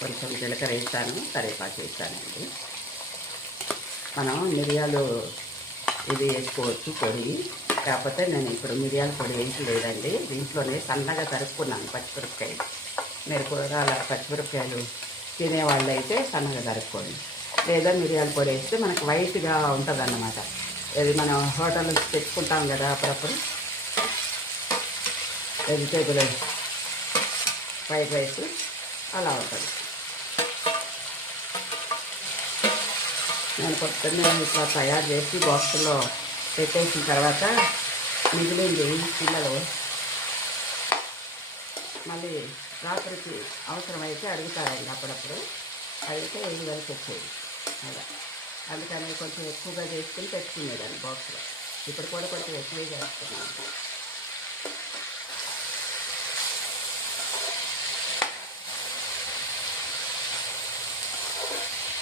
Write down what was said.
కొంచెం జీలకర్ర వేస్తాను, కరివేపాకు వేస్తానండి. మనం మిరియాలు ఇది వేసుకోవచ్చు పొడి, కాకపోతే నేను ఇప్పుడు మిరియాల పొడి వేయట్లేదండి. దీంట్లోనే సన్నగా తరుక్కున్నాను పచ్చిమిరపకాయలు. మీరు కూడా అలా పచ్చిమిరపకాయలు తినేవాళ్ళు అయితే సన్నగా తరుక్కోండి, లేదా మిరియాల పొడి వేస్తే మనకు వైట్గా ఉంటుంది అన్నమాట. ఇది మనం హోటల్ తెచ్చుకుంటాం కదా అప్పుడప్పుడు, వెజిటేబుల్ ఫ్రైడ్ రైస్ అలా ఉంటుంది. నేను పొద్దున్నే ఇట్లా తయారు చేసి బాక్సుల్లో పెట్టేసిన తర్వాత మిగిలింది పిల్లలు మళ్ళీ రాత్రికి అవసరమైతే అడుగుతారండి అప్పుడప్పుడు. అడిగితే వేయవలసి వచ్చేది అలా. అందుకని కొంచెం ఎక్కువగా చేసుకుని పెట్టుకునేదాన్ని బాక్స్లో. ఇప్పుడు కూడా కొంచెం ఎక్కువే చేస్తున్నాను.